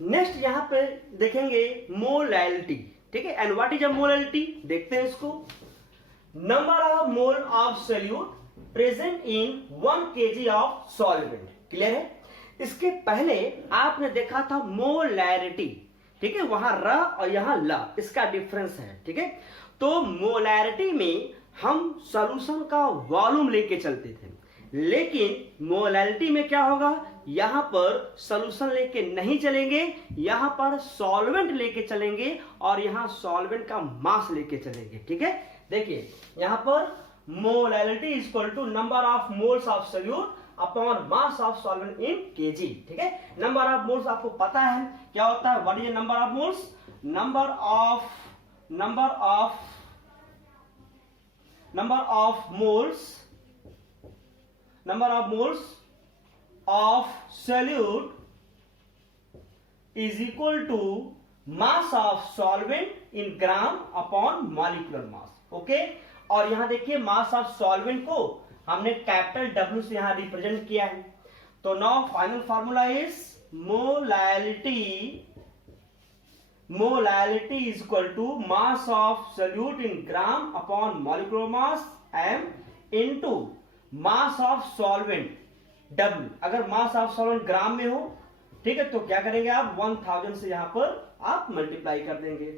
Next यहां पे देखेंगे मोलैलिटी, ठीक है। And what is a molality, देखते हैं इसको। Number of mole of solute present in 1 kg of solvent, clear है। इसके पहले आपने देखा था मोलैरिटी, ठीक है, वहां र और यहां ल, इसका डिफरेंस है, ठीक है। तो मोलैरिटी में हम सॉल्यूशन का वॉल्यूम लेके चलते थे, लेकिन मोलैलिटी में क्या होगा, यहां पर सॉल्यूशन लेके नहीं चलेंगे, यहां पर सॉल्वेंट लेके चलेंगे और यहां सॉल्वेंट का मास लेके चलेंगे, ठीक है। देखिए यहां पर molality is equal to number of moles of solute upon mass of solvent in KG, ठीक है। नंबर ऑफ मोल्स आपको पता है क्या होता है, what is number of moles, number of moles of solute is equal to mass of solvent in gram upon molecular mass, okay. और यहां देखिए मास ऑफ सॉल्वेंट को हमने कैपिटल W से यहां रिप्रेजेंट किया है। तो now final formula is molality is equal to mass of solute in gram upon molecular mass m into mass of solvent W। अगर मास ऑफ सॉल्वेंट ग्राम में हो, ठीक है, तो क्या करेंगे आप 1000 से यहां पर आप मल्टीप्लाई कर देंगे,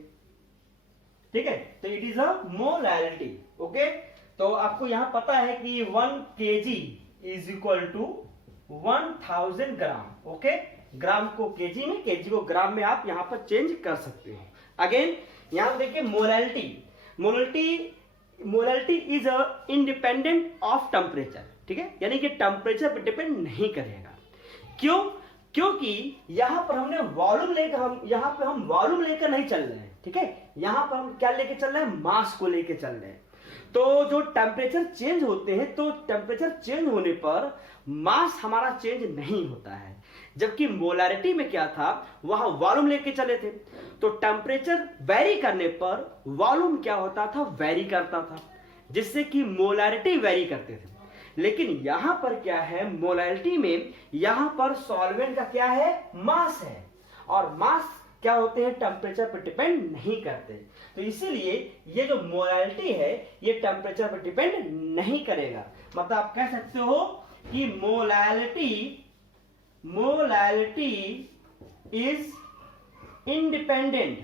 ठीक है। तो it is a molality, okay. तो आपको यहां पता है कि 1 kg is equal to 1000 gram, okay. Gram को केजी में, केजी को ग्राम में आप यहां पर चेंज कर सकते हो। अगेन यहां देखिए molality is a independent of temperature, ठीक है, यानी कि टेम्परेचर पर डिपेंड नहीं करेगा। क्यों, क्योंकि यहां पर हमने वॉल्यूम लेकर हम वॉल्यूम लेकर नहीं चल रहे हैं, ठीक है। यहां पर हम क्या लेके चल रहे हैं, मास को लेके चल रहे हैं। तो जो टेम्परेचर चेंज होते हैं, तो टेम्परेचर चेंज होने पर मास हमारा चेंज नहीं होता है, जबकि मोलैरिटी में क्या था, वहां वॉल्यूम लेके चले थे। तो टेम्परेचर वेरी करने पर वॉल्यूम क्या होता था, वेरी करता था, जिससे कि मोलैरिटी वेरी करते थे। लेकिन यहां पर क्या है, मोलैलिटी में यहां पर सॉल्वेंट का क्या है, मास है, और मास क्या होते हैं, टेम्परेचर पर डिपेंड नहीं करते। तो इसीलिए ये जो मोलैलिटी है ये टेम्परेचर पर डिपेंड नहीं करेगा। मतलब आप कह सकते हो कि molality is independent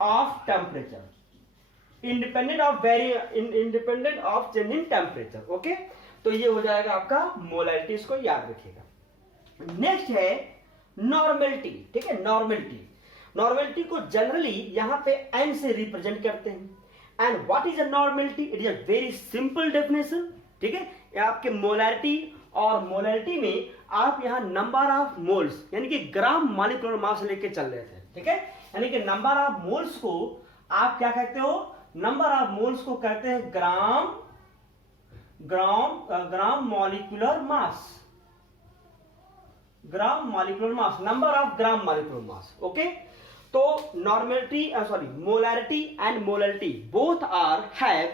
of temperature, independent of change in temperature, okay. तो ये हो जाएगा आपका मोलैलिटी, इसको याद रखिएगा। नेक्स्ट है नॉर्मेलिटी, ठीक है। नॉर्मेलिटी को जनरली यहां पे n से रिप्रेजेंट करते हैं। And what is a normality, it is a very simple definition, ठीक है। आपके मोलैरिटी और मोलैलिटी में आप यहां नंबर ऑफ मोल्स यानी कि ग्राम मॉलिक्यूलर मास लेके चल रहे थे, ठीक है। यानी कि नंबर ऑफ मोल्स को आप क्या कहते हो, नंबर ऑफ मोल्स को कहते हैं gram molecular mass, number of gram molecular mass, okay. तो molarity and molality both are have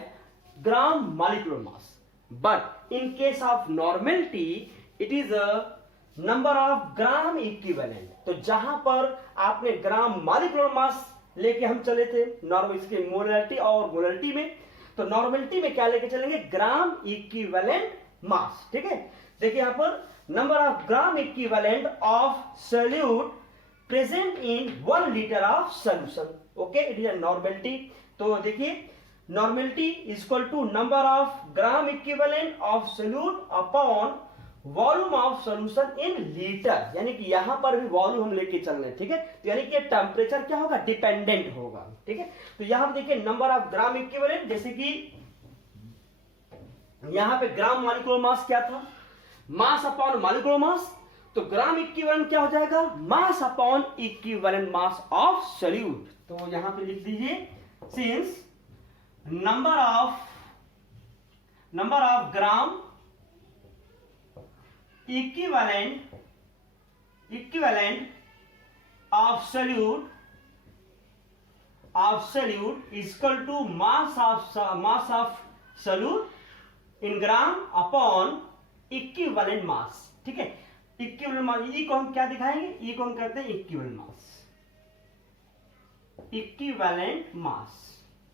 gram molecular mass, but in case of normality it is a number of gram equivalent. तो जहां पर आपने ग्राम molecular मास लेके हम चले थे normal, इसके मोलैलिटी और मोलैलिटी में, तो नॉर्मेलिटी में क्या लेके चलेंगे, ग्राम इक्विवेलेंट मास, ठीक है। देखिए यहां पर number of gram equivalent of solute present in 1 litre of solution, okay, it is a normality. तो देखिए normality is equal to number of gram equivalent of solute upon volume of solution in litre, यानी कि यहां पर भी volume हम लेके चल रहे हैं, ठीक है। तो यानी कि टेम्परेचर क्या होगा, डिपेंडेंट होगा, ठीक है। तो यहां पर देखिए नंबर ऑफ ग्राम इक्विवेलेंट, जैसे कि यहां पे ग्राम मॉलिक्यूलर मास क्या था, मास अपॉन मॉलिक्यूलर मास। तो ग्राम इक्विवेलेंट क्या हो जाएगा, मास upon equivalent mass of solute. तो यहां पे लिख दीजिए, since number of gram equivalent of solute is equal to mass of solute in gram upon equivalent mass, ठीक है। इक्विवेलेंट मास, ई को हम क्या दिखाएंगे, ई को हम कहते हैं इक्विवेलेंट मास, इक्विवेलेंट मास,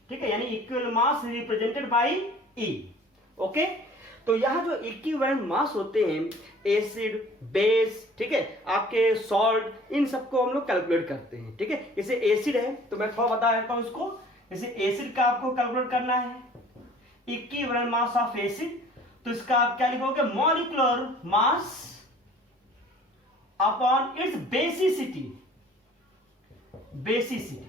ठीक है, यानी equivalent mass represented by E. Okay, तो यहां जो इक्विवेलेंट मास होते हैं, एसिड, बेस, ठीक है, आपके सॉल्ट, इन सबको हम लोग कैलकुलेट करते हैं। ठीक है, जैसे एसिड है तो मैं थोड़ा बता देता हूं इसको। जैसे एसिड का आपको कैलकुलेट करना है, इक्विवेलेंट मास ऑफ एसिड, तो इसका आप क्या लिखोगे, molecular mass upon its basicity, basicity,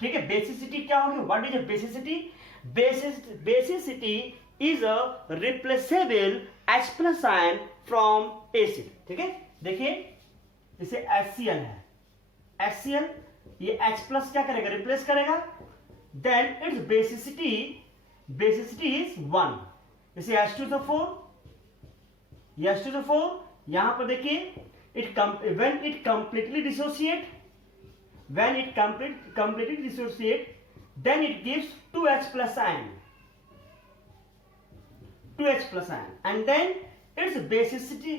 ठीक है, बेसिसिटी क्या होगी, what is basicity, basicity is a replaceable H plus ion from acid. ठीक है, देखिए जैसे HCl है, HCl ये H प्लस क्या करेगा, रिप्लेस करेगा, देन इट्स बेसिसिटी इज 1। जैसे H2SO4, H2SO4 यहां पर देखिए when it completely dissociate, then it gives 2H plus ion, and then its basicity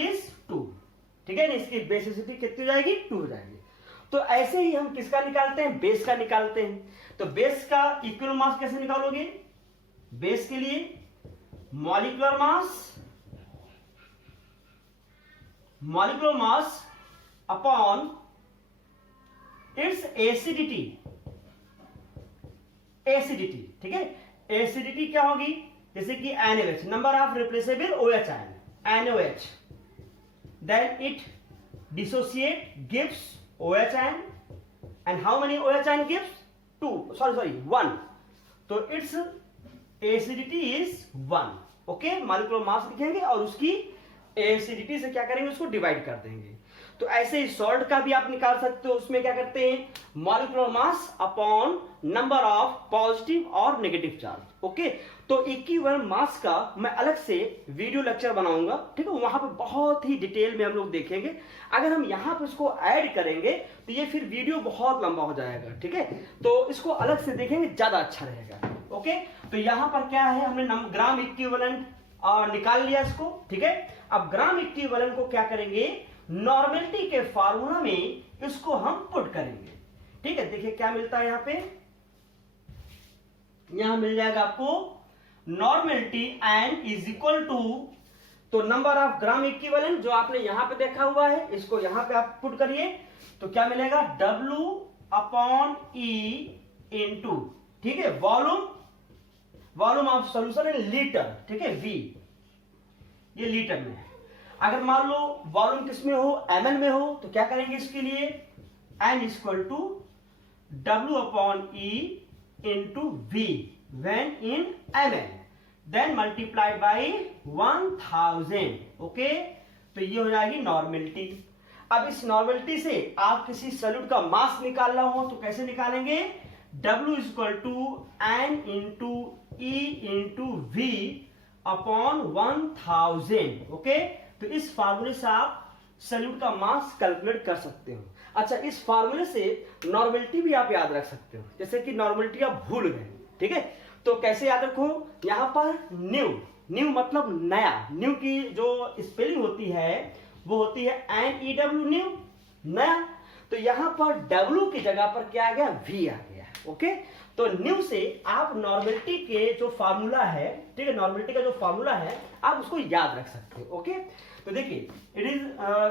is 2। ठीक है ना, इसकी बेसिसिटी कितनी हो जाएगी, 2 हो जाएगी। तो ऐसे ही हम किसका निकालते हैं, बेस का निकालते हैं। तो बेस का इक्विवेलेंट मास कैसे निकालोगे, बेस के लिए molecular mass upon its acidity, ठीक है, एसिडिटी क्या होगी, जैसे कि NaOH, number of replaceable OH ion, NaOH, then it dissociate gives OH ion, and how many OH ion gives, 1, तो its acidity is 1। Okay, molecular mass लिखेंगे और उसकी एसिडिटी से क्या करेंगे, उसको डिवाइड कर देंगे। तो ऐसे ही सॉल्ट का भी आप निकाल सकते हो, उसमें क्या करते हैं, molecular mass upon number of positive और नेगेटिव चार्ज। ओके, तो इक्विवेलेंट मास का मैं अलग से वीडियो लेक्चर बनाऊंगा, ठीक है, वहां पे बहुत ही डिटेल में हम लोग देखेंगे। अगर हम यहाँ पे इसको ऐड करेंगे तो ये फिर वीडियो बहुत लंबा हो जाएगा, ठीक है, तो इसको अलग से देखेंगे, ज्यादा अच्छा रहेगा। ओके, तो यहाँ पर क्या है, हमने ग्राम इक्विवेलेंट निकाल लिया इसको, ठीक है। अब ग्राम इक्विवेलेंट को क्या करेंगे, नॉर्मेलिटी के फार्मूला में इसको हम पुट करेंगे। ठीक है, देखिए क्या मिलता है यहाँ पे, यहां मिल जाएगा आपको normality N is equal to, तो नंबर ऑफ ग्राम इक्विवेलेंट जो आपने यहां पे देखा हुआ है, इसको यहां पे आप पुट करिए, तो क्या मिलेगा, W अपॉन E इंटू, ठीक है, volume of solution in litre, ठीक है, V, ये लीटर में है। अगर मान लो वॉल्यूम किसमें हो, ml में हो, तो क्या करेंगे इसके लिए, N equal to W upon E into V when in ml, then multiplied by 1000। Okay, तो ये हो जाएगी नॉर्मेलिटी। अब इस नॉर्मेलिटी से आप किसी सॉल्यूट का मास निकालना हो तो कैसे निकालेंगे, W equal to N into E into V upon 1000। Okay, तो इस फार्मूले से आप सॉल्यूट का मास कैलकुलेट कर सकते हो। अच्छा, इस फार्मूले से नॉर्मेलिटी भी आप याद रख सकते हो, जैसे कि नॉर्मेलिटी आप भूल गए, ठीक है, तो कैसे याद रखो, यहां पर न्यू मतलब नया, न्यू की जो स्पेलिंग होती है वो होती है NEW, न्यू, नया। तो यहां पर W की जगह पर क्या आ गया, V आ गया। ओके, तो न्यू से आप नॉर्मेलिटी के जो फार्मूला है, ठीक है, नॉर्मेलिटी का जो फार्मूला है आप उसको याद रख सकते हो। ओके, तो देखिए इट इज,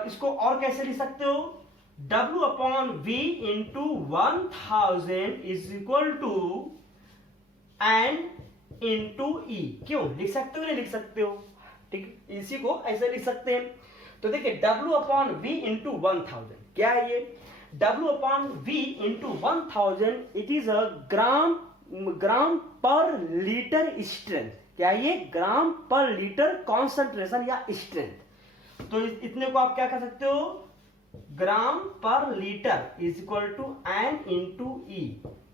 इसको और कैसे लिख सकते हो, W upon V into 1000 is equal to N into E। क्यों लिख सकते हो, नहीं लिख सकते हो, ठीक, इसी को ऐसे लिख सकते हैं। तो देखिए W अपॉन V इंटू 1000 क्या है, ये W upon V into 1000, it is a gram पर लीटर स्ट्रेंथ। क्या है ये, ग्राम पर लीटर कॉन्सेंट्रेशन या स्ट्रेंथ। तो इतने को आप क्या कर सकते हो, ग्राम पर litre is equal to N into E।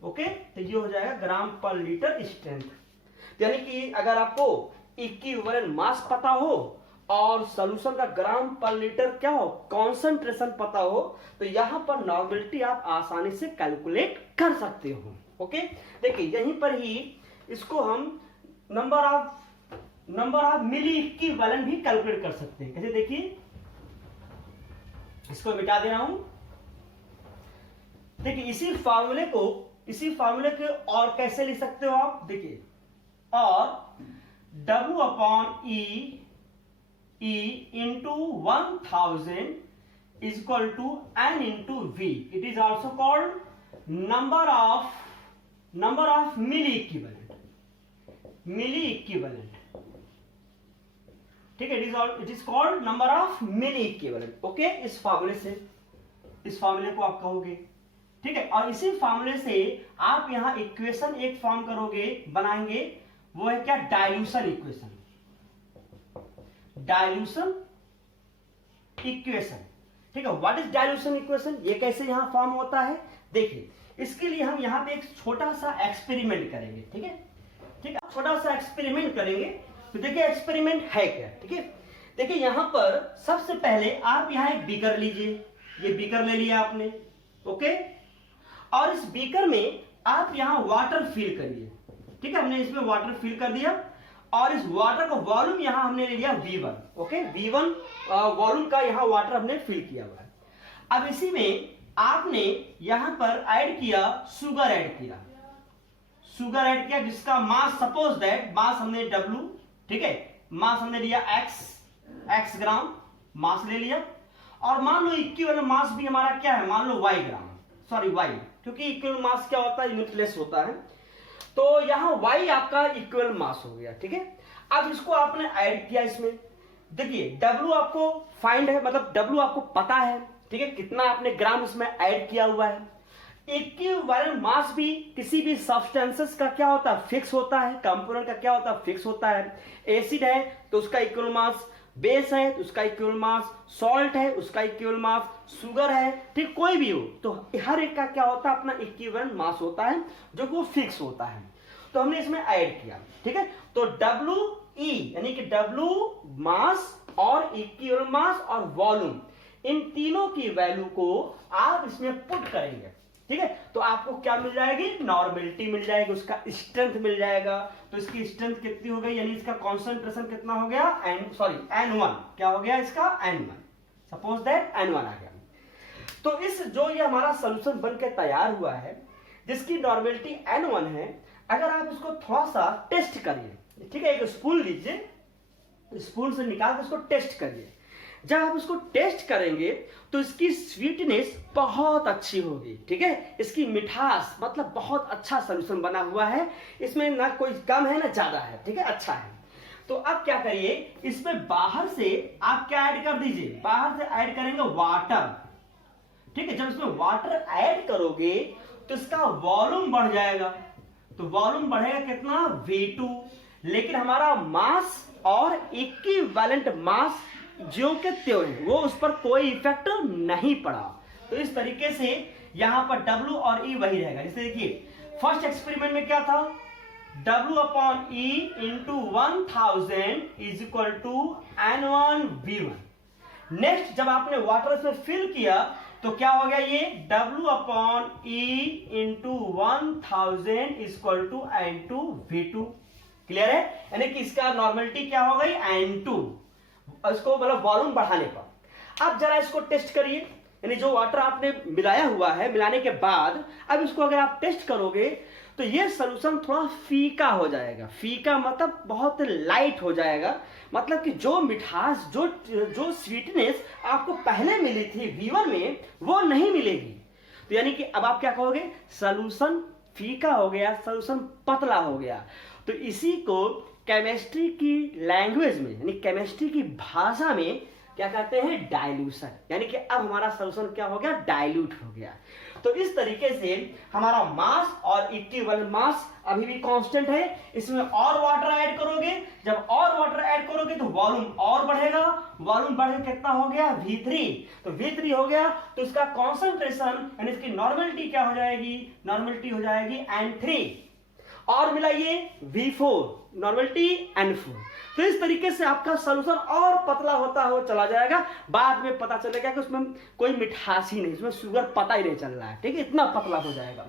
Okay, तो ये हो जाएगा ग्राम पर लीटर स्ट्रेंथ। यानी कि अगर आपको इक्विवेलेंट मास पता हो और सॉल्यूशन का ग्राम पर लीटर क्या हो, कॉन्सेंट्रेशन पता हो, तो यहां पर नॉर्मेलिटी आप आसानी से कैलकुलेट कर सकते हो। ओके, देखिए यहीं पर ही इसको हम number of number of milliequivalent भी कैलकुलेट कर सकते हैं। कैसे, देखिए इसको मिटा दे रहा हूं। देखिए इसी फार्मूले के और कैसे लिख सकते हो आप, देखिए और W upon E into 1000 is equal to N into V. It is also called number of milli equivalent. ठीक है, it is called number of milli equivalent. Okay, इस फार्मूले को आप कहोगे, ठीक है। और इसी फार्मूले से आप यहां इक्वेशन एक फॉर्म करोगे, बनाएंगे, वो है क्या, डाइल्यूशन इक्वेशन। ठीक है, व्हाट इज डाइल्यूशन इक्वेशन, ये कैसे यहां फॉर्म होता है, देखिए इसके लिए हम यहां पे एक छोटा सा एक्सपेरिमेंट करेंगे। ठीक है, छोटा सा एक्सपेरिमेंट करेंगे। तो देखिए एक्सपेरिमेंट है क्या, ठीक है। देखिए यहां पर सबसे पहले आप यहां एक बीकर लीजिए, ये बीकर ले लिया आपने, ओके। और इस बीकर में आप यहां वाटर फिल करिए, ठीक है। हमने इसमें वाटर फिल कर दिया और इस वाटर का वॉल्यूम यहां हमने ले लिया V1, ओके। V1 वॉल्यूम का यहां वाटर हमने फिल किया हुआ है। अब इसी में आपने यहां पर ऐड किया शुगर, ऐड किया जिसका मास, सपोज दैट मास हमने W, ठीक है, मास हमने लिया x ग्राम मास ले लिया। और मान लो इक्विवेलेंट मास भी हमारा क्या है, मान लो y ग्राम, सॉरी y, क्योंकि इक्विवेलेंट मास क्या होता है, यूनिटलेस होता है। तो यहां y आपका इक्विवेलेंट मास हो गया, ठीक है। अब इसको आपने ऐड किया इसमें, देखिए W आपको फाइंड है, मतलब W आपको पता है, ठीक है, कितना आपने ग्राम इसमें ऐड किया हुआ है। इक्विवेलेंट मास भी किसी भी सब्सटेंसेस का क्या होता है, फिक्स होता है। कंपोनेंट का क्या होता है, फिक्स होता है। एसिड है तो उसका इक्विवेलेंट मास, बेस है तो उसका इक्विवेलेंट मास, सॉल्ट है उसका इक्विवेलेंट मास, शुगर है, ठीक, कोई भी हो तो हर एक का क्या होता है, अपना इक्विवेलेंट मास होता है जो कि वो फिक्स होता है। तो हमने इसमें ऐड किया, ठीक है। तो WE यानी कि W मास और इक्विवेलेंट मास और वॉल्यूम, इन तीनों की वैल्यू को आप इसमें पुट करेंगे, ठीक है। तो आपको क्या मिल जाएगी, नॉर्मेलिटी मिल जाएगी, उसका स्ट्रेंथ मिल जाएगा। तो इसकी स्ट्रेंथ कितनी हो गई, यानी इसका कॉन्सेंट्रेशन कितना हो गया, N1, क्या हो गया इसका, N1, सपोज दैट N1 आ गया। तो इस जो ये हमारा सोल्यूशन बनकर तैयार हुआ है, जिसकी नॉर्मेलिटी N1 है, अगर आप इसको थोड़ा सा टेस्ट करिए, ठीक है, एक स्पून लीजिए, स्पून से निकाल कर इसको टेस्ट करिए। जब आप इसको टेस्ट करेंगे तो इसकी स्वीटनेस बहुत अच्छी होगी, ठीक है। इसकी मिठास, मतलब बहुत अच्छा सॉल्यूशन बना हुआ है, इसमें ना कोई कम है ना ज्यादा है, ठीक है, अच्छा है। तो अब क्या करिए, इसमें बाहर से आप क्या ऐड कर दीजिए, बाहर से ऐड करेंगे वाटर, ठीक है। जब इसमें वाटर ऐड करोगे तो इसका वॉल्यूम बढ़ जाएगा। तो वॉल्यूम बढ़ेगा कितना, V2, लेकिन हमारा मास और इक्विवेलेंट मास जो के त्यों है, वो उस पर कोई इफेक्ट नहीं पड़ा। तो इस तरीके से यहां पर W और E वही रहेगा। जैसे देखिए फर्स्ट एक्सपेरिमेंट में क्या था, W upon E into 1000 is equal to N1 V1। Next जब आपने वाटर इसमें फिल किया तो क्या हो गया, ये W upon E into 1000 is equal to N2 V2। Clear है, यानी कि इसका नॉर्मेलिटी क्या हो गई, N2, इसको मतलब वॉल्यूम बढ़ाने पर। अब जरा इसको टेस्ट करिए, यानी जो वाटर आपने मिलाया हुआ है, मिलाने के बाद अब इसको अगर आप टेस्ट करोगे तो ये सॉल्यूशन थोड़ा फीका हो जाएगा। फीका मतलब बहुत लाइट हो जाएगा, मतलब कि जो मिठास, जो स्वीटनेस आपको पहले मिली थी V1 में, वो नहीं मिलेगी। तो यानी कि अब आप क्या कहोगे, सॉल्यूशन फीका हो गया, सॉल्यूशन पतला हो गया। तो इसी को केमिस्ट्री की लैंग्वेज में, यानी केमिस्ट्री की भाषा में क्या कहते हैं, डाइल्यूशन। यानी कि अब हमारा सॉल्यूशन क्या हो गया, डाइल्यूट हो गया। तो इस तरीके से हमारा मास और इक्विवेलेंट मास अभी भी कांस्टेंट है। इसमें और वाटर ऐड करोगे, जब और वाटर ऐड करोगे तो वॉल्यूम और बढ़ेगा। वॉल्यूम बढ़ के कितना हो गया, V3। तो V3 हो गया तो इसका कॉन्सेंट्रेशन यानी इसकी नॉर्मेलिटी क्या हो जाएगी, नॉर्मेलिटी हो जाएगी N3। और मिलाइए V4, नॉर्मेलिटी N4। तो इस तरीके से आपका सॉल्यूशन और पतला होता हुआ चला जाएगा। बाद में पता चलेगा कि उसमें कोई मिठास ही नहीं, उसमें शुगर पता ही नहीं चल रहा है, ठीक है, इतना पतला हो जाएगा।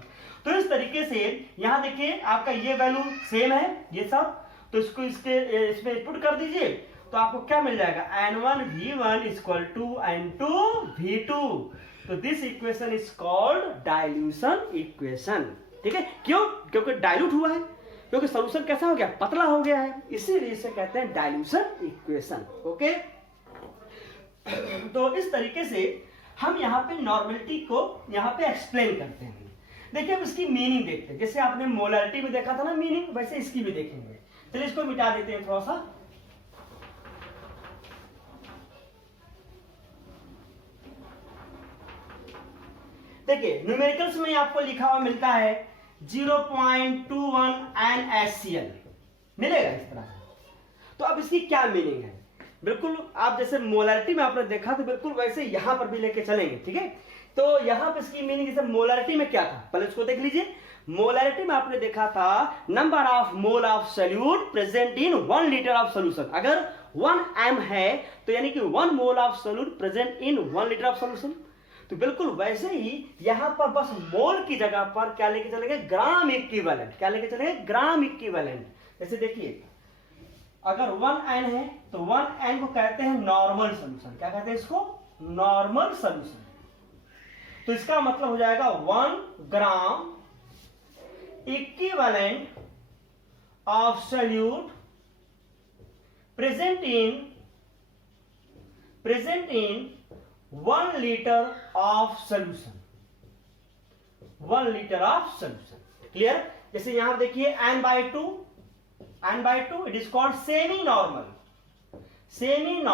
तो इस तरीके से यहां देखिए आपका ये वैल्यू सेम है, ये सब। तो इसको इसमें पुट कर दीजिए, तो आपको क्या मिल जाएगा, N1V1 इक्वल टू N2V2। तो this equation is called dilution equation. ठीक है, क्यों? क्योंकि डाइल्यूट हुआ है, क्योंकि सॉल्यूशन कैसा हो गया, पतला हो गया है, इसीलिए इसे कहते हैं डाइल्यूशन इक्वेशन। ओके, तो इस तरीके से हम यहाँ पे नॉर्मलिटी को यहाँ पे एक्सप्लेन करते हैं। देखिए अब इसकी मीनिंग देखते हैं, जैसे आपने मोलारिटी में देखा था ना मीनिंग, वैसे इसकी भी देखेंगे। चलिए इसको मिटा देते हैं थोड़ा सा। देखिए न्यूमेरिकल्स में आपको लिखा हुआ मिलता है 0.21 NaCl मिलेगा इस तरह से। तो अब इसकी क्या मीनिंग है, बिल्कुल आप जैसे मोलारिटी में आपने देखा तो बिल्कुल वैसे यहां पर भी लेके चलेंगे। ठीक है, तो यहां पर इसकी मीनिंग, जैसे मोलारिटी में क्या था, पहले इसको देख लीजिए। मोलारिटी में आपने देखा था number of mole of solute present in 1 litre of solution. अगर 1 m है तो यानी कि 1 mole of solute present in 1 litre of solution. तो बिल्कुल वैसे ही यहां पर बस मोल की जगह पर क्या लेके चलेंगे, ग्राम इक्विवेलेंट। क्या लेके चलेंगे, ग्राम इक्विवेलेंट। जैसे देखिए अगर 1n है तो 1n को कहते हैं नॉर्मल सॉल्यूशन। क्या कहते हैं इसको, नॉर्मल सॉल्यूशन। तो इसका मतलब हो जाएगा 1 ग्राम equivalent of solute present in 1 litre of solution. 1 litre of solution, clear. जैसे यहां देखिए n/2 it is called semi normal solution।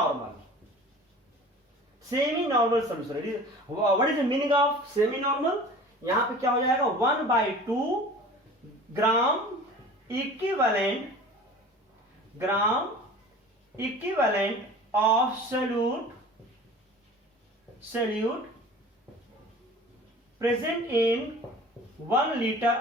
what is the meaning of semi normal? यहां पे क्या हो जाएगा, 1/2 ग्राम equivalent of solute present in 1 liter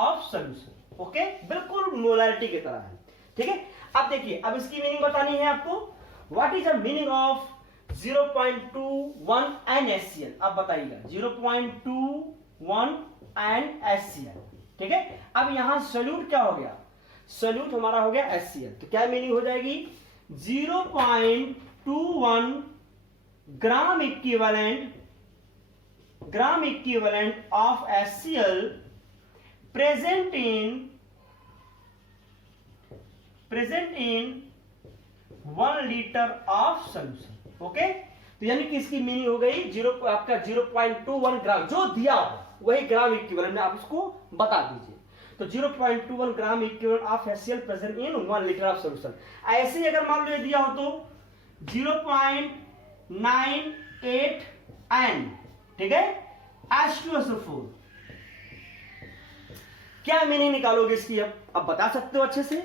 of solution। Okay, बिल्कुल molarity की तरह है। ठीक है, अब देखिए अब इसकी मीनिंग बतानी है आपको। What is the meaning of 0.21 NaCl? अब बताइएगा 0.21 NaCl। ठीक है, अब यहां सॉल्यूट क्या हो गया, सॉल्यूट हमारा हो गया HCl। तो क्या मीनिंग हो जाएगी, 0.21 ग्राम equivalent of HCl present in 1 litre of solution. Okay, तो यानी कि इसकी मीनिंग हो गई आपका 0.21 ग्राम, जो दिया हो वही ग्राम इक्विवेलेंट आप इसको बता दीजिए। तो 0.21 ग्राम equivalent of HCl present in 1 litre of solution. ऐसे ही अगर मान लो दिया हो तो 0.98 N, ठीक है, H2SO4। क्या मीनिंग निकालोगे इसकी, अब बता सकते हो अच्छे से।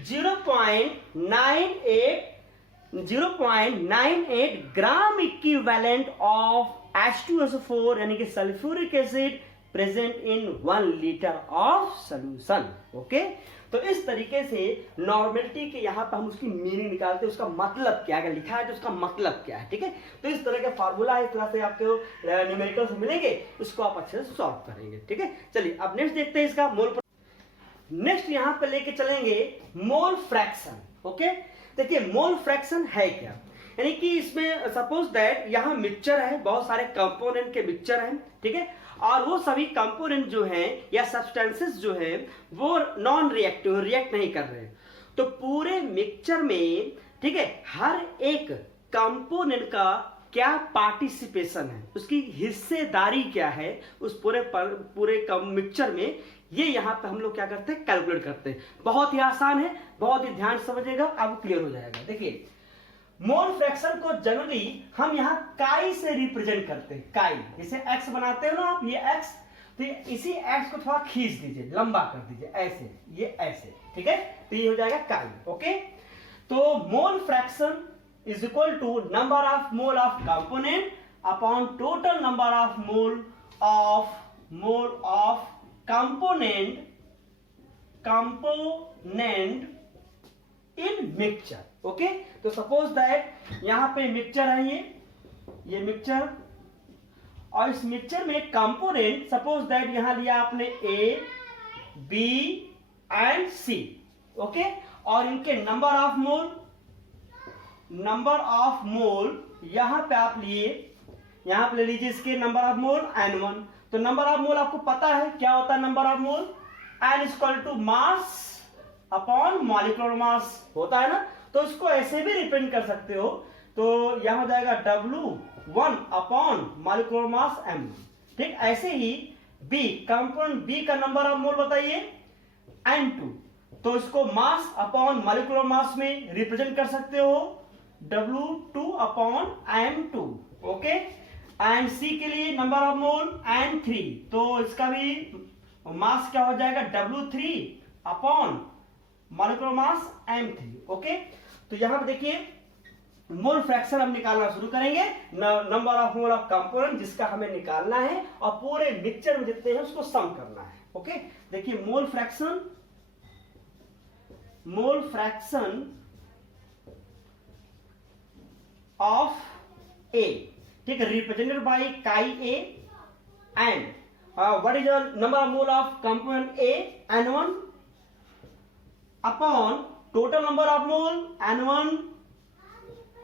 0.98 ग्राम इक्विवेलेंट ऑफ H2SO4 यानी कि sulphuric acid present in 1 litre of solution. Okay, तो इस तरीके से नॉर्मलिटी के यहां पर हम उसकी मीनिंग निकालते हैं, उसका मतलब क्या है, लिखा है तो उसका मतलब क्या है। ठीक है, तो इस तरह का फार्मूला इस तरह से आपको न्यूमेरिकल्स मिलेंगे, इसको आप अच्छे से सॉल्व करेंगे। ठीक है, चलिए अब नेक्स्ट देखते हैं इसका मोल। नेक्स्ट यहां पे लेके चलेंगे मोल फ्रैक्शन। ओके, देखिए मोल फ्रैक्शन है क्या, यानी कि इसमें सपोज दैट यहां मिक्सचर है, बहुत सारे कंपोनेंट के मिक्सचर हैं। ठीक है, और वो सभी कंपोनेंट जो हैं या सब्सटेंसेस जो हैं वो नॉन रिएक्टिव, रिएक्ट नहीं कर रहे। तो पूरे मिक्सचर में, ठीक है, हर एक कंपोनेंट का क्या पार्टिसिपेशन है, उसकी हिस्सेदारी क्या है उस पूरे मिक्सचर में, ये यहां पे हम लोग क्या करते हैं, कैलकुलेट करते हैं। बहुत ही आसान है, बहुत ही ध्यान से समझिएगा, अब क्लियर हो जाएगा। देखिए मोल फ्रैक्शन को जनरली हम यहां काई से रिप्रेजेंट करते हैं। काई जैसे एक्स बनाते हो ना आप, ये एक्स, तो इसी एक्स को थोड़ा खींच दीजिए, लंबा कर दीजिए, ऐसे, ये ऐसे। ठीक है, तो ये हो जाएगा काई। ओके, तो mole fraction is equal to number of mole of component upon total number of mole of component in mixture. Okay, तो सपोज दैट यहां पे मिक्सचर है, ये मिक्सचर, और इस मिक्सचर में कंपोनेंट सपोज दैट यहां लिया आपने A, B and C, okay. और इनके नंबर ऑफ मोल यहां पे आप लिए, यहां पे ले लीजिए इसके नंबर ऑफ मोल N1। तो नंबर ऑफ मोल आपको पता है क्या होता है number of mole, N equal to mass upon molecular mass होता है ना। तो इसको ऐसे भी रिप्रेजेंट कर सकते हो, तो यहां हो जाएगा W1 upon molecular mass M। ठीक, ऐसे ही B, कंपोनेंट B का नंबर ऑफ मोल बताइए N2, तो इसको मास अपॉन मॉलिक्यूलर मास में रिप्रेजेंट कर सकते हो W2 upon M2, okay. And C के लिए नंबर ऑफ मोल N3, तो इसका भी मास क्या हो जाएगा W3 अपॉन मॉलिक्यूलर मास M3, ओके। तो यहां पर देखिए मोल फ्रैक्शन हम निकालना शुरू करेंगे, number of mole of component जिसका हमें निकालना है और पूरे मिक्सचर में जितने हैं उसको सम करना है, ओके। देखिए मोल फ्रैक्शन ऑफ ए, ठीक है, रिप्रेजेंटेड बाय काई A and what is the number of mole of component A N1 upon total number of mole N1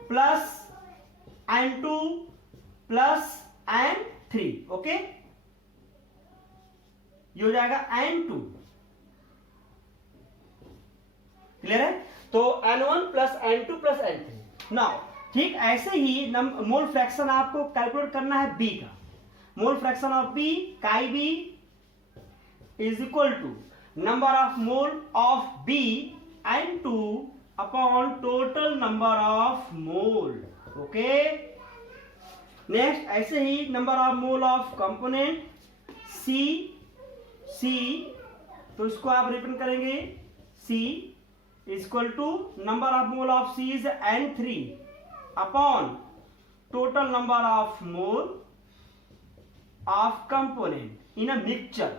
plus N2 plus N3, okay. ये हो जाएगा N2, क्लियर है। तो N1 plus N2 plus N3। Now ठीक ऐसे ही mole fraction आपको calculate करना है B का। Mole fraction of B chi B is equal to number of mole of B N2 upon total number of mole, okay. Next ऐसे ही number of mole of component C, तो इसको आप represent करेंगे C equal to number of mole of C is N3 upon total number of mole of component in a mixture,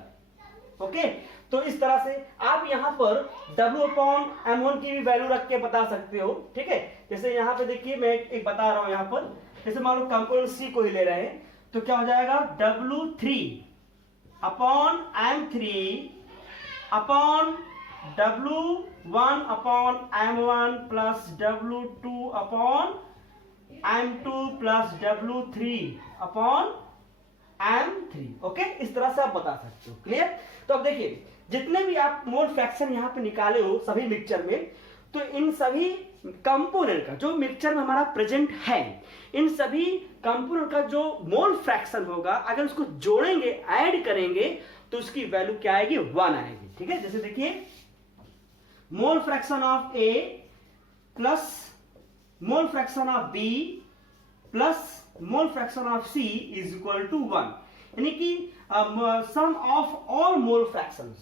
okay. तो इस तरह से आप यहां पर W अपॉन M1 की भी वैल्यू रख के बता सकते हो, ठीक है। जैसे यहां पे देखिए मैं एक बता रहा हूं, यहां पर जैसे मान लो कंपोनेंट C को ही ले रहे हैं, तो क्या हो जाएगा W3 upon M3 upon W1 upon M1 plus W2 upon M2 plus W3 upon M3, okay. इस तरह से आप बता सकते हो, क्लियर। तो अब देखिए जितने भी आप मोल फ्रैक्शन यहां पे निकाले हो सभी मिक्सचर में, तो इन सभी कंपोनेंट का जो मिक्सचर में हमारा प्रेजेंट है, इन सभी कंपोनेंट का जो मोल फ्रैक्शन होगा अगर उसको जोड़ेंगे, ऐड करेंगे, तो उसकी वैल्यू क्या आएगी, 1 आएगी, ठीक है। जैसे देखिए mole fraction of A plus mole fraction of B plus mole fraction of C is equal to 1, यानी कि sum of all mole fraction,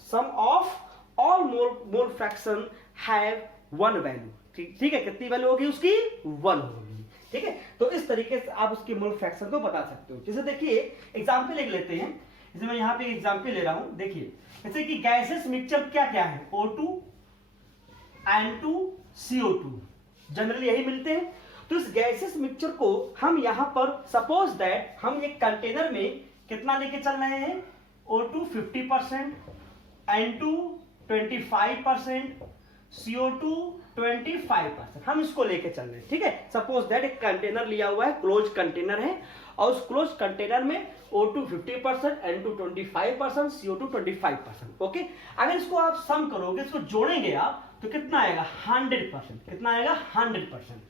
mole fraction have 1 value, ठीक है। कितनी वैल्यू होगी उसकी, 1 होगी, ठीक है। तो इस तरीके से आप उसकी मोल फ्रैक्शन को बता सकते हो। जैसे देखिए एग्जांपल एक लेते हैं, जैसे मैं यहां पे एग्जांपल ले रहा हूं, देखिए जैसे कि गैसेस मिक्सचर क्या क्या है, O2 N2 CO2, जनरली यही मिलते हैं। तो इस गैसेस मिक्सचर को हम यहां पर सपोज दैट हम एक कंटेनर में कितना लेके चल रहे हैं, O2 50%, N2 25%, CO2 25%, हम इसको लेके चल रहे हैं, ठीक है। सपोज दैट एक कंटेनर लिया हुआ है, क्लोज कंटेनर है, और उस क्लोज कंटेनर में O2 50%, N2 25%, CO2 25%, ओके। अगर इसको आप सम करोगे, इसको जोड़ेंगे आप, तो कितना आएगा, 100%, कितना आएगा, 100%।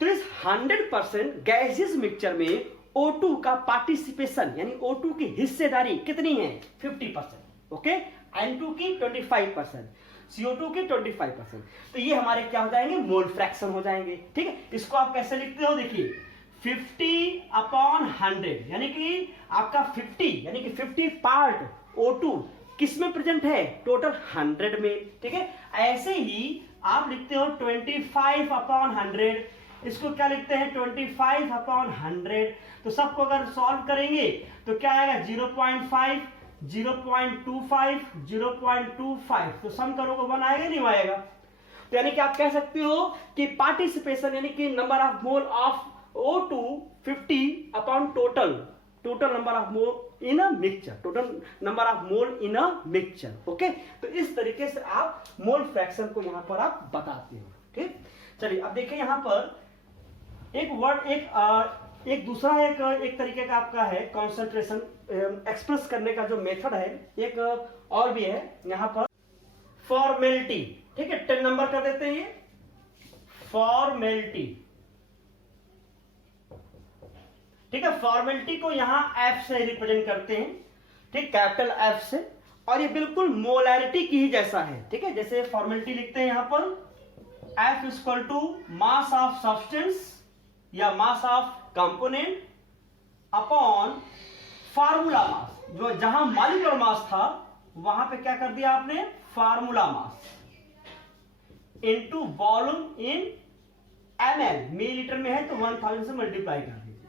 तो इस 100% गैसियस मिक्सचर में O2 का पार्टिसिपेशन यानी O2 की हिस्सेदारी कितनी है, 50%, ओके। N2 की 25%, CO2 की 25%। तो ये हमारे क्या हो जाएंगे, मोल फ्रैक्शन हो जाएंगे, ठीक है। इसको आप कैसे लिखते हो, देखिए 50/100, यानी कि आपका 50 यानी कि 50 पार्ट O2 किस में प्रेजेंट है, टोटल 100 में, ठीक है। ऐसे ही आप लिखते हो 25/100, इसको क्या लिखते हैं, 25/100। तो सबको अगर सॉल्व करेंगे तो क्या आएगा, 0.5, 0.25, 0.25, तो सम करोगे 1 आएगा, नहीं आएगा। तो यानी कि आप कह सकते हो कि पार्टिसिपेशन यानी कि number of mole of O2 50 upon total number of mole in a mixture, total number of mole in a mixture. Okay, तो इस तरीके से आप मोल फ्रैक्शन को यहाँ पर आप बताते हो। ठीक, चलिए अब देखिए यहाँ पर एक वर्ड, एक दूसरा एक तरीके का आपका है कॉन्सेंट्रेशन एक्सप्रेस करने का जो मेथड है, एक और भी है यहाँ पर, फॉर्मेलिटी। ठीक है, 10 नंबर कर देते हैं ये फॉर्मेलिटी। ठीक है, फॉर्मेलिटी को यहां एफ से रिप्रेजेंट करते हैं, ठीक, कैपिटल एफ से, और ये बिल्कुल मोलैरिटी की ही जैसा है। ठीक है, जैसे फॉर्मेलिटी लिखते हैं यहां पर F equal to mass of substance या mass of component upon formula mass. जो जहां मॉलिक्यूलर मास था वहां पे क्या कर दिया आपने, फार्मूला मास इनटू वॉल्यूम इन ml, मिलीलीटर में है तो 1000 से मल्टीप्लाई कर दीजिए।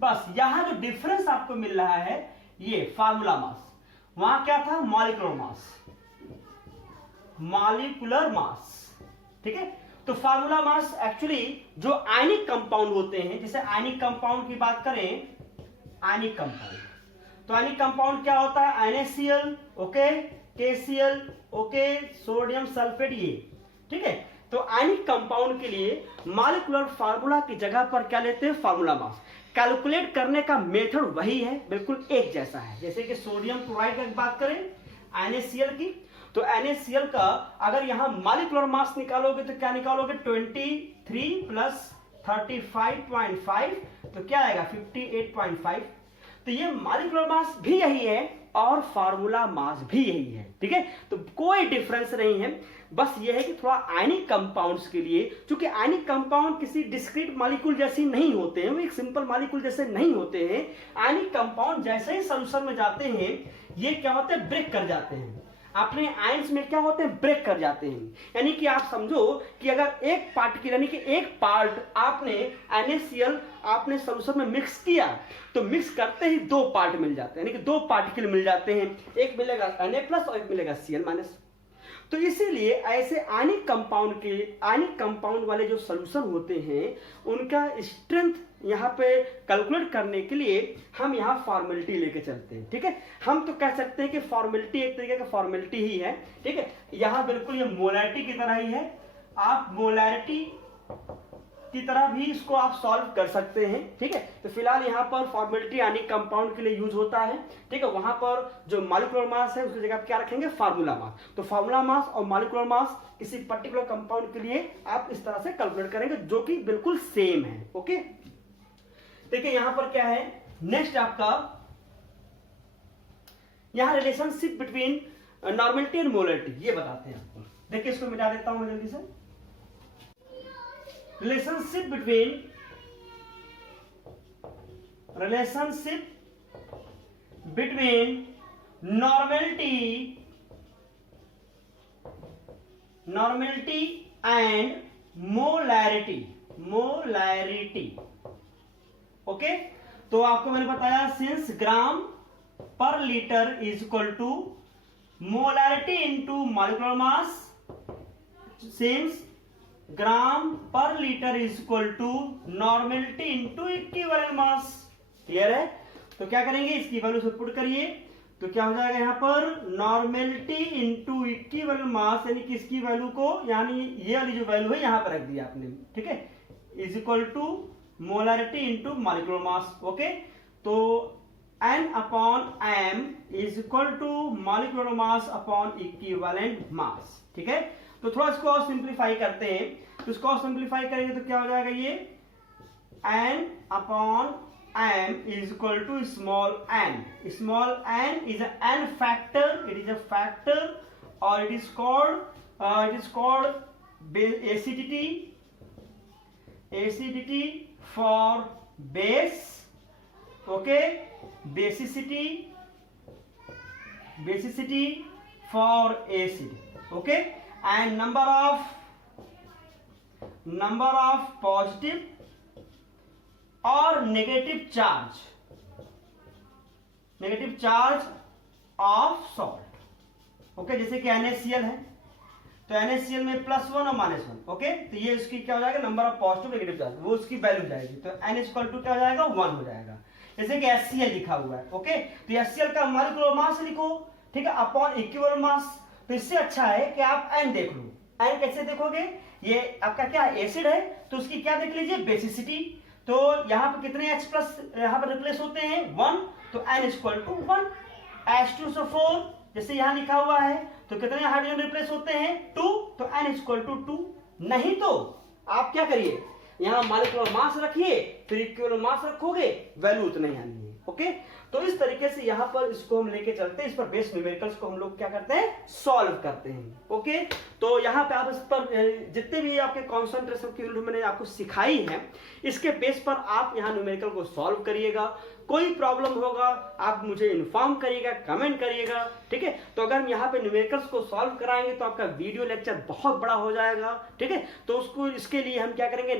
बस यहां जो डिफरेंस आपको मिल रहा है ये फार्मूला मास, वहां क्या था, मॉलिक्यूलर मास, मॉलिक्यूलर मास। ठीक है, तो फार्मूला मास एक्चुअली जो आयनिक कंपाउंड होते हैं, जैसे आयनिक कंपाउंड की बात करें, आयनिक कंपाउंड, तो आयनिक कंपाउंड क्या होता है, NaCl, okay, KCl, okay, sodium sulphate, ये। ठीक है, तो आयनिक कंपाउंड के लिए मॉलिक्यूलर फार्मूला की जगह पर क्या लेते हैं, फार्मूला मास। कैलकुलेट करने का मेथड वही है, बिल्कुल एक जैसा है। जैसे कि सोडियम क्लोराइड की बात करें, NaCl की, तो NaCl का अगर यहां मॉलिक्यूलर मास निकालोगे तो क्या निकालोगे, 23 प्लस 35.5, तो क्या आएगा 58.5। तो ये मॉलिक्यूलर मास भी यही है और फार्मूला मास भी यही है। ठीक है, तो कोई डिफरेंस नहीं है, बस ये है कि थोड़ा आयनिक कंपाउंड्स के लिए, क्योंकि आयनिक कंपाउंड किसी डिस्क्रीट मॉलिक्यूल जैसी नहीं होते हैं, वो एक सिंपल मॉलिक्यूल जैसे नहीं होते हैं। आयनिक कंपाउंड जैसे ही सॉल्यूशन में जाते हैं ये क्या होते हैं, ब्रेक कर जाते हैं, अपने आयंस में क्या होते हैं, ब्रेक कर जाते हैं। यानी कि आप समझो कि अगर एक पार्टिकल, यानी कि एक पार्ट आपने NaCl आपने सॉल्यूशन में मिक्स किया, तो मिक्स करते ही 2 पार्ट मिल जाते हैं, यानी कि 2 पार्टिकल मिल जाते हैं, एक मिलेगा Na+ और एक मिलेगा Cl-। तो इसीलिए ऐसे आयनिक कंपाउंड वाले जो सॉल्यूशन होते हैं उनका स्ट्रेंथ यहाँ पे कैलकुलेट करने के लिए हम यहाँ फॉर्मेलिटी लेके चलते हैं। ठीक है, हम तो कह सकते हैं कि फॉर्मेलिटी एक तरीके का फॉर्मेलिटी ही है। ठीक है, यहाँ बिल्कुल ये मोलैरिटी की तरह ही है, आप मोलैरिटी की तरह भी इसको आप सॉल्व कर सकते हैं। ठीक है, तो फिलहाल यहाँ पर फॉर्मेलिटी आयनिक कंपाउंड के लिए यूज होता है। ठीक है, वहां पर जो मॉलिक्यूलर मास है उसकी जगह आप क्या रखेंगे, फार्मूला मास। तो फार्मूला मास और मॉलिक्यूलर मास किसी पर्टिकुलर कंपाउंड के लिए आप इस तरह से कैलकुलेट करेंगे, जो कि बिल्कुल सेम है। ओके, देखिए यहां पर क्या है, नेक्स्ट आपका यहां relationship between normality and molarity, ये बताते हैं आपको। देखिए इसको मिटा देता हूं जल्दी से। relationship between normality and molarity। Okay, तो आपको मैंने बताया सिंस ग्राम पर litre is equal to molarity into molecular mass, since gram पर litre is equal to normality into equivalent mass. Clear है, तो क्या करेंगे, इसकी वैल्यू से पुट करिए, तो क्या हो जाएगा यहाँ पर नॉर्मेलिटी इंटू इक्विवेलेंट मास, यानी कि इसकी वैल्यू को, यानी ये वाली जो वैल्यू है यहाँ पर रख दिया आपने। ठीक है, is equal to molarity into molecular mass. Okay, तो N upon M is equal to molecular mass upon equivalent mass. ठीक है, तो थोड़ा इसको और सिंप्लीफाई करते हैं, तो इसको और सिंप्लीफाई करेंगे तो क्या हो जाएगा, ये N upon M is equal to small n। Small n is n factor, it is a factor, और it is called acidity for base. Okay, basicity for acid. Okay, and number of positive और negative charge of salt. Okay, जैसे कि NaCl है, तो NaCl में +1 और -1। Okay, तो ये उसकी क्या हो जाएगा, number of positive negative charge, वो उसकी वैल्यू जाएगी, तो N इक्वल टू क्या हो जाएगा, 1 हो जाएगा। जैसे कि HCl लिखा हुआ है, ओके, तो HCl का मॉलिक्यूलर मास लिखो, ठीक है, अपॉन इक्विवेलेंट मास। तो इससे अच्छा है कि आप N देख लो। N कैसे देखोगे, ये आपका क्या एसिड है तो उसकी क्या देख लीजिए, बेसिसिटी। तो यहाँ पे कितने H प्लस यहाँ पर रिप्लेस होते हैं, 1, तो N इक्वल टू 1, H2 से 4 जैसे यहाँ लिखा हुआ है, तो कितने हाइड्रोजन रिप्लेस होते हैं, 2, तो N इक्वल टू 2। नहीं तो आप क्या करिए, यहाँ मॉलिक्यूलर मास रखिए, फिर इक्विवेलेंट मास रखोगे, वैल्यू उतना ही आनी है, ओके। तो इस तरीके से यहाँ पर इसको हम लेके चलते हैं, इस पर बेस्ड न्यूमेरिकल्स को हम लोग क्या करते हैं, सॉल्व करते हैं, ओके। तो यहाँ पे आप इस पर जितने भी आपके कॉन्सेंट्रेशन की यूनिट मैंने आपको सिखाई है, इसके बेस पर आप यहाँ न्यूमेरिकल को सॉल्व करिएगा। कोई प्रॉब्लम होगा आप मुझे इन्फॉर्म करिएगा, कमेंट करिएगा, ठीक है। तो अगर हम यहाँ पे न्यूमेरिकल्स को सॉल्व कराएंगे तो आपका वीडियो लेक्चर बहुत बड़ा हो जाएगा, ठीक है। तो उसको इसके लिए हम क्या करेंगे,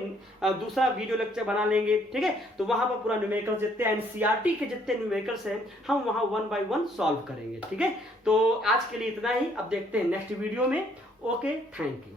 दूसरा वीडियो लेक्चर बना लेंगे, ठीक है। तो वहां पर पूरा न्यूमेरिकल जितने एनसीईआरटी के जितने न्यूमेरिकल्स हैं हम वहां 1 बाय 1 सॉल्व करेंगे, ठीक है। तो आज के लिए इतना ही, अब देखते हैं नेक्स्ट वीडियो में, ओके, थैंक यू।